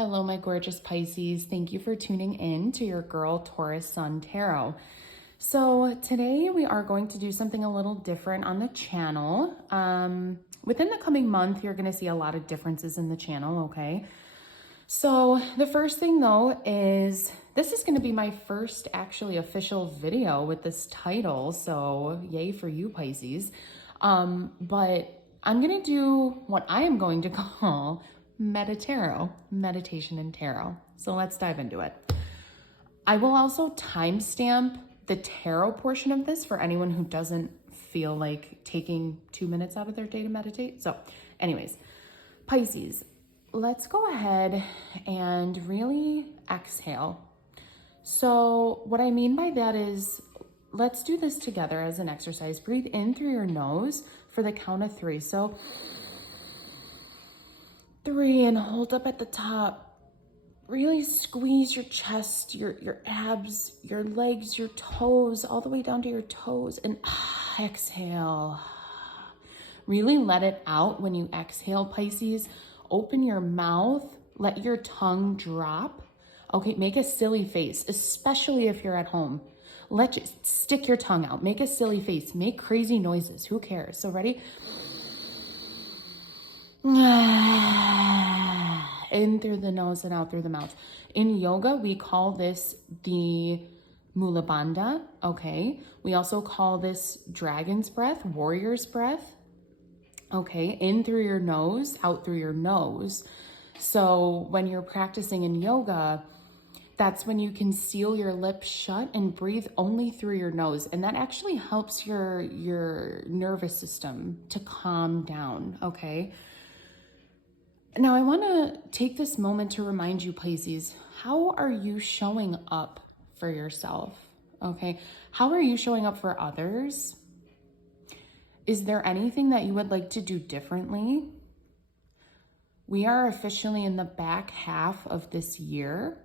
Hello, my gorgeous Pisces. Thank you for tuning in to your girl Taurus Sun Tarot. So today we are going to do something a little different on the channel. Within the coming month, you're going to see a lot of differences in the channel, okay? So the first thing though is this is going to be my first actually official video with this title. So yay for you, Pisces. But I'm going to do what I am going to call MediTarot, meditation and tarot. So let's dive into it. I will also timestamp the tarot portion of this for anyone who doesn't feel like taking 2 minutes out of their day to meditate. So anyways, Pisces, let's go ahead and really exhale. So what I mean by that is, let's do this together as an exercise. Breathe in through your nose for the count of 3. So 3 and hold up at the top. Really squeeze your chest, your abs, your legs, your toes, all the way down to your toes, and exhale. Really let it out when you exhale, Pisces. Open your mouth, let your tongue drop. Okay, make a silly face, especially if you're at home. Stick your tongue out, make a silly face, make crazy noises, who cares? So ready? In through the nose and out through the mouth. In yoga, we call this the Mula Bandha, okay? We also call this dragon's breath, warrior's breath, okay? In through your nose, out through your nose. So when you're practicing in yoga, that's when you can seal your lips shut and breathe only through your nose. And that actually helps your nervous system to calm down, okay? Now, I want to take this moment to remind you, Pisces, how are you showing up for yourself? Okay, how are you showing up for others? Is there anything that you would like to do differently? We are officially in the back half of this year,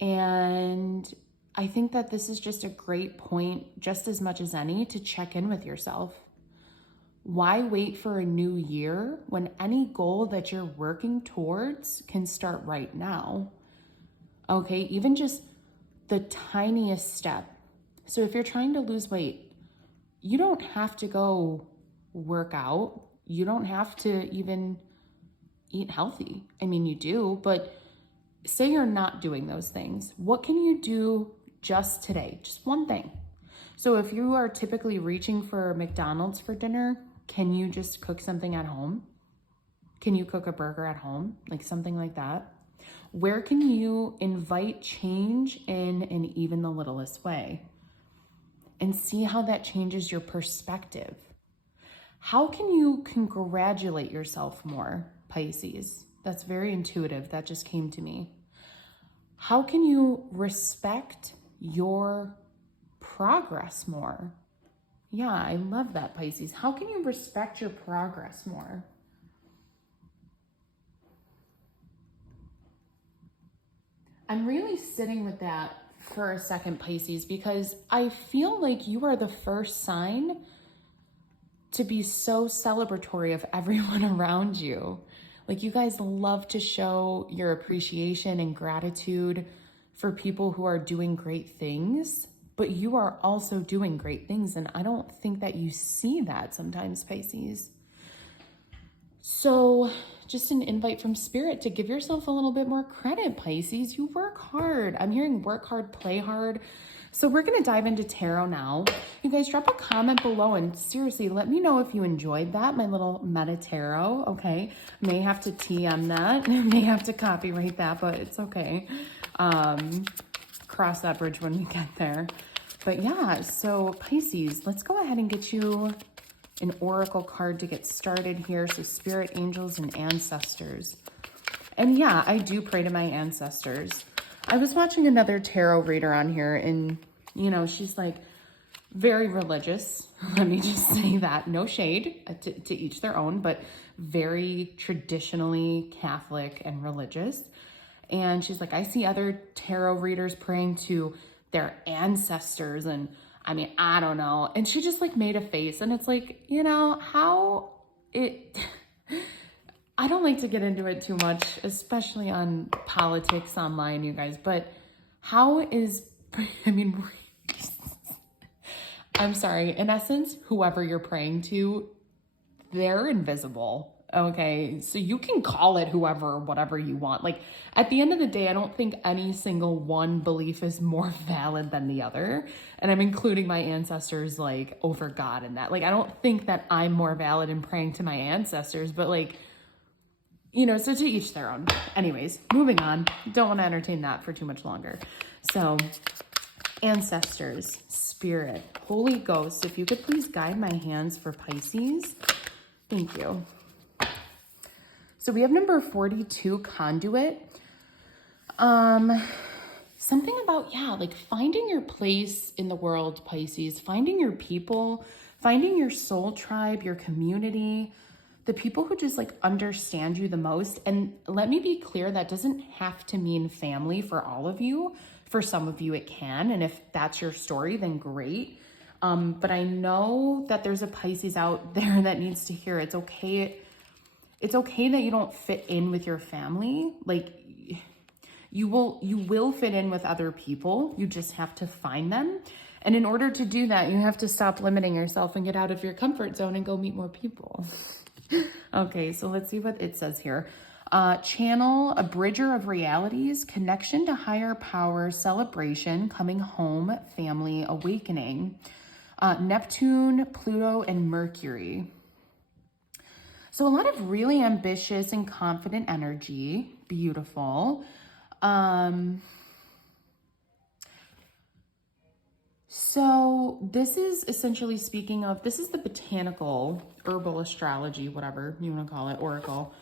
and I think that this is just a great point, just as much as any, to check in with yourself. Why wait for a new year when any goal that you're working towards can start right now? Okay, even just the tiniest step. So if you're trying to lose weight, you don't have to go work out. You don't have to even eat healthy. I mean, you do, but say you're not doing those things. What can you do just today? Just one thing. So if you are typically reaching for McDonald's for dinner, can you just cook something at home? Can you cook a burger at home? Like something like that? Where can you invite change in even the littlest way? And see how that changes your perspective. How can you congratulate yourself more, Pisces? That's very intuitive. That just came to me. How can you respect your progress more? Yeah, I love that, Pisces. How can you respect your progress more? I'm really sitting with that for a second, Pisces, because I feel like you are the first sign to be so celebratory of everyone around you. Like, you guys love to show your appreciation and gratitude for people who are doing great things. But you are also doing great things, and I don't think that you see that sometimes, Pisces. So just an invite from Spirit to give yourself a little bit more credit, Pisces. You work hard. I'm hearing work hard, play hard. So we're going to dive into tarot now. You guys drop a comment below and seriously let me know if you enjoyed that, my little MediTarot, okay? May have to TM that, may have to copyright that, but it's okay. Cross that bridge when we get there. But yeah, so Pisces, let's go ahead and get you an oracle card to get started here. So spirit, angels, and ancestors. And yeah, I do pray to my ancestors. I was watching another tarot reader on here, and you know, she's like very religious. Let me just say that. No shade, to each their own, but very traditionally Catholic and religious. And she's like, I see other tarot readers praying to their ancestors, and I mean, I don't know. And she just like made a face, and it's like, you know, how it I don't like to get into it too much, especially on politics online, you guys, but how is, I mean, I'm sorry, in essence, whoever you're praying to, they're invisible. Okay, so you can call it whoever, whatever you want. Like, at the end of the day, I don't think any single one belief is more valid than the other. And I'm including my ancestors, like, over God in that. Like, I don't think that I'm more valid in praying to my ancestors, but like, you know, so to each their own. Anyways, moving on. Don't want to entertain that for too much longer. So, ancestors, spirit, Holy Ghost, if you could please guide my hands for Pisces. Thank you. So we have number 42, conduit. Something about, yeah, like finding your place in the world, Pisces, finding your people, finding your soul tribe, your community, the people who just like understand you the most. And let me be clear, that doesn't have to mean family for all of you. For some of you, it can. And if that's your story, then great. But I know that there's a Pisces out there that needs to hear it's okay. It's okay that you don't fit in with your family. Like you will fit in with other people. You just have to find them. And in order to do that, you have to stop limiting yourself and get out of your comfort zone and go meet more people. Okay, so let's see what it says here. Channel, a bridger of realities, connection to higher power, celebration, coming home, family, awakening. Neptune, Pluto, and Mercury. So a lot of really ambitious and confident energy. Beautiful. So this is essentially speaking of, this is the botanical, herbal astrology, whatever you want to call it, oracle.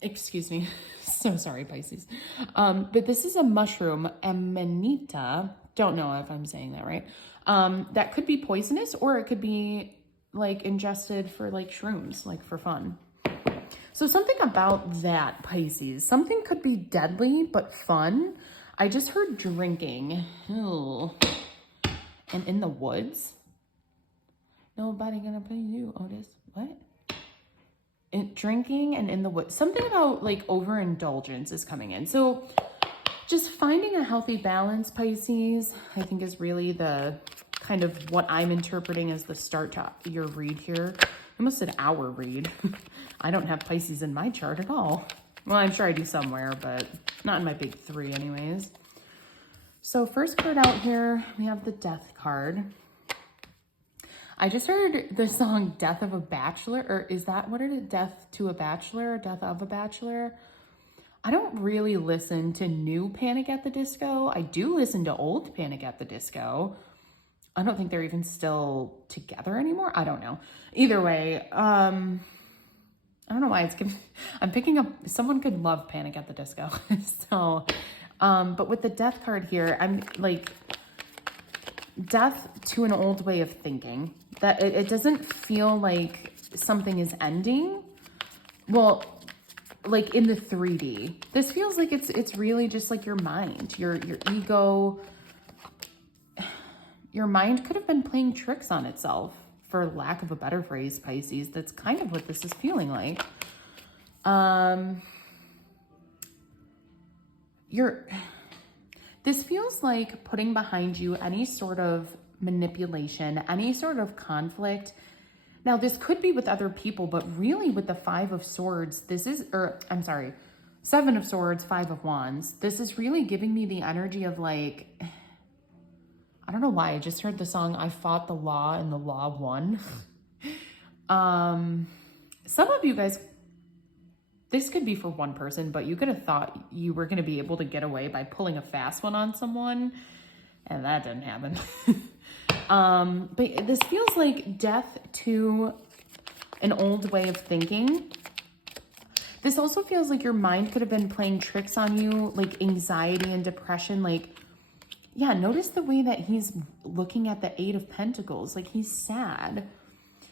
Excuse me. So sorry, Pisces. But this is a mushroom, Amanita. Don't know if I'm saying that right. That could be poisonous, or it could be like ingested for like shrooms, like for fun. So something about that, Pisces, something could be deadly, but fun. I just heard drinking. Ew. And in the woods. Nobody gonna pay you, Otis. What? Drinking and in the woods. Something about like overindulgence is coming in. So just finding a healthy balance, Pisces, I think is really the kind of what I'm interpreting as the start to your read here. I almost said our read. I don't have Pisces in my chart at all. Well, I'm sure I do somewhere, but not in my big three anyways. So first card out here, we have the Death card. I just heard the song Death of a Bachelor, or is that what it is? Death to a Bachelor, Death of a Bachelor? I don't really listen to new Panic at the Disco. I do listen to old Panic at the Disco. I don't think they're even still together anymore. I don't know. Either way, I don't know why I'm picking up, someone could love Panic at the Disco. So, but with the Death card here, I'm like, death to an old way of thinking. That it doesn't feel like something is ending. Well, like in the 3D, this feels like it's really just like your mind, your ego. Your mind could have been playing tricks on itself, for lack of a better phrase, Pisces. That's kind of what this is feeling like. This feels like putting behind you any sort of manipulation, any sort of conflict. Now, this could be with other people, but really with the 5 of Swords, this is, or I'm sorry, 7 of Swords, 5 of Wands. This is really giving me the energy of like, I don't know why, I just heard the song, I Fought the Law and the Law Won. Some of you guys, this could be for one person, but you could have thought you were going to be able to get away by pulling a fast one on someone, and that didn't happen. But this feels like death to an old way of thinking. This also feels like your mind could have been playing tricks on you, like anxiety and depression. Like, yeah, notice the way that he's looking at the 8 of Pentacles. Like, he's sad.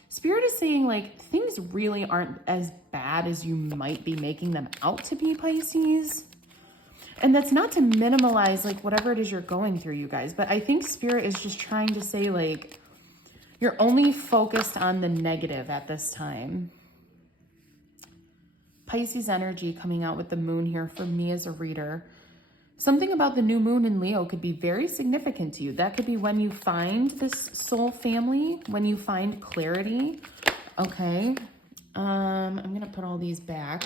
Spirit is saying, like, things really aren't as bad as you might be making them out to be, Pisces. And that's not to minimalize, like, whatever it is you're going through, you guys. But I think Spirit is just trying to say, like, you're only focused on the negative at this time. Pisces energy coming out with the moon here for me as a reader. Something about the new moon in Leo could be very significant to you. That could be when you find this soul family, when you find clarity. Okay. I'm going to put all these back.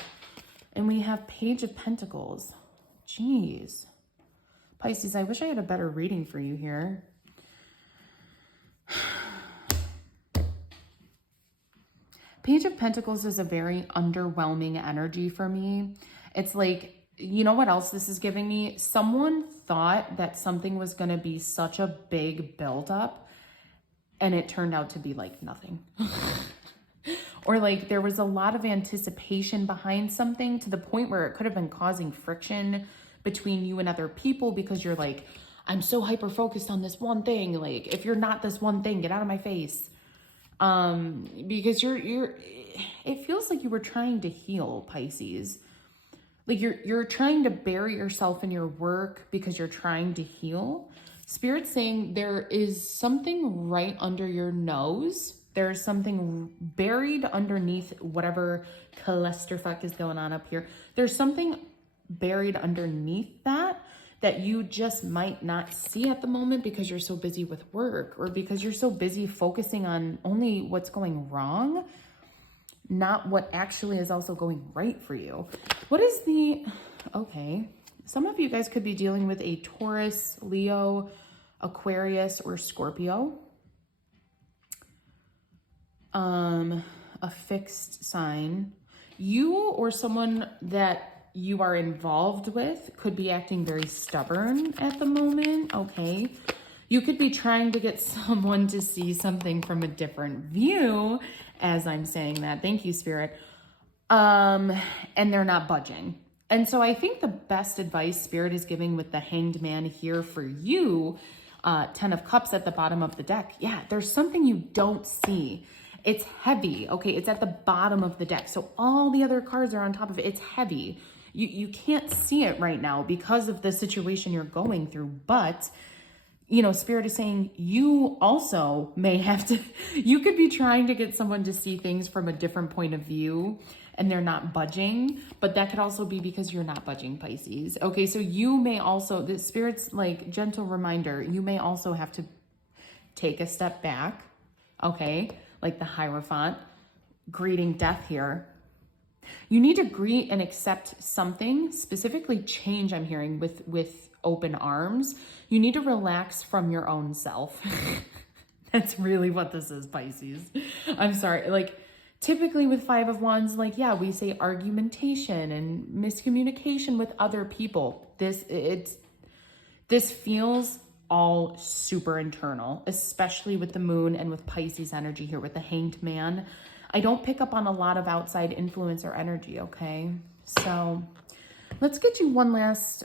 And we have Page of Pentacles. Jeez. Pisces, I wish I had a better reading for you here. Page of Pentacles is a very underwhelming energy for me. It's like, you know what else this is giving me? Someone thought that something was going to be such a big buildup, and it turned out to be like nothing. Or like there was a lot of anticipation behind something to the point where it could have been causing friction between you and other people because you're like, I'm so hyper focused on this one thing. Like, if you're not this one thing, get out of my face. Because it feels like you were trying to heal, Pisces. Like you're trying to bury yourself in your work because you're trying to heal. Spirit's saying there is something right under your nose. There's something buried underneath whatever clusterfuck is going on up here. There's something buried underneath that you just might not see at the moment because you're so busy with work or because you're so busy focusing on only what's going wrong, not what actually is also going right for you. What is okay. Some of you guys could be dealing with a Taurus, Leo, Aquarius, or Scorpio. A fixed sign. You or someone that you are involved with could be acting very stubborn at the moment, okay? You could be trying to get someone to see something from a different view as I'm saying that. Thank you, Spirit. And they're not budging. And so I think the best advice Spirit is giving with the Hanged Man here for you, 10 of Cups at the bottom of the deck. Yeah, there's something you don't see. It's heavy, okay? It's at the bottom of the deck. So all the other cards are on top of it. It's heavy. You can't see it right now because of the situation you're going through. But, you know, Spirit is saying you also may have to, you could be trying to get someone to see things from a different point of view and they're not budging. But that could also be because you're not budging, Pisces. Okay, so you may also, the Spirit's like gentle reminder, you may also have to take a step back, okay? Like the Hierophant, greeting death here. You need to greet and accept something, specifically change, I'm hearing, with open arms. You need to relax from your own self. That's really what this is, Pisces. I'm sorry. Like, typically with Five of Wands, like, yeah, we say argumentation and miscommunication with other people. This feels all super internal, especially with the moon and with Pisces energy here with the Hanged Man. I don't pick up on a lot of outside influence or energy, okay? So let's get you one last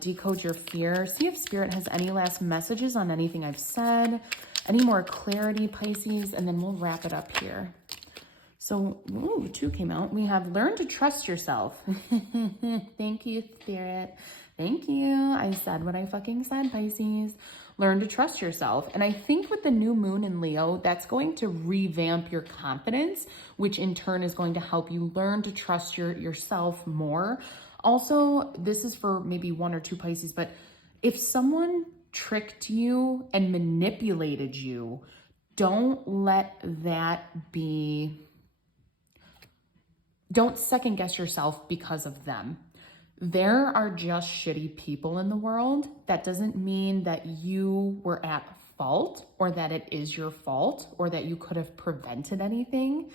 decode your fear. See if Spirit has any last messages on anything I've said, any more clarity, Pisces, and then we'll wrap it up here. So, ooh, 2 came out. We have learn to trust yourself. Thank you, Spirit. Thank you. I said what I fucking said, Pisces. Learn to trust yourself. And I think with the new moon in Leo, that's going to revamp your confidence, which in turn is going to help you learn to trust yourself more. Also, this is for maybe 1 or 2 Pisces, but if someone tricked you and manipulated you, don't let that be... Don't second guess yourself because of them. There are just shitty people in the world. That doesn't mean that you were at fault or that it is your fault or that you could have prevented anything.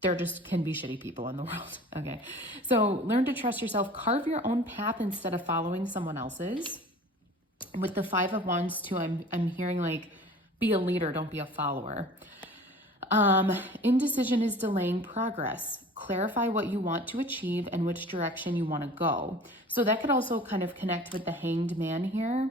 There just can be shitty people in the world. Okay. So learn to trust yourself. Carve your own path instead of following someone else's. With the 5 of Wands too, I'm hearing like, be a leader, don't be a follower. Indecision is delaying progress. Clarify what you want to achieve and which direction you want to go. So that could also kind of connect with the Hanged Man here.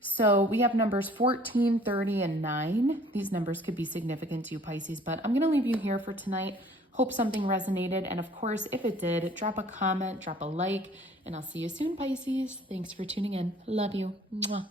So we have numbers 14, 30, and 9. These numbers could be significant to you, Pisces, but I'm going to leave you here for tonight. Hope something resonated. And of course, if it did, drop a comment, drop a like, and I'll see you soon, Pisces. Thanks for tuning in. Love you. Mwah.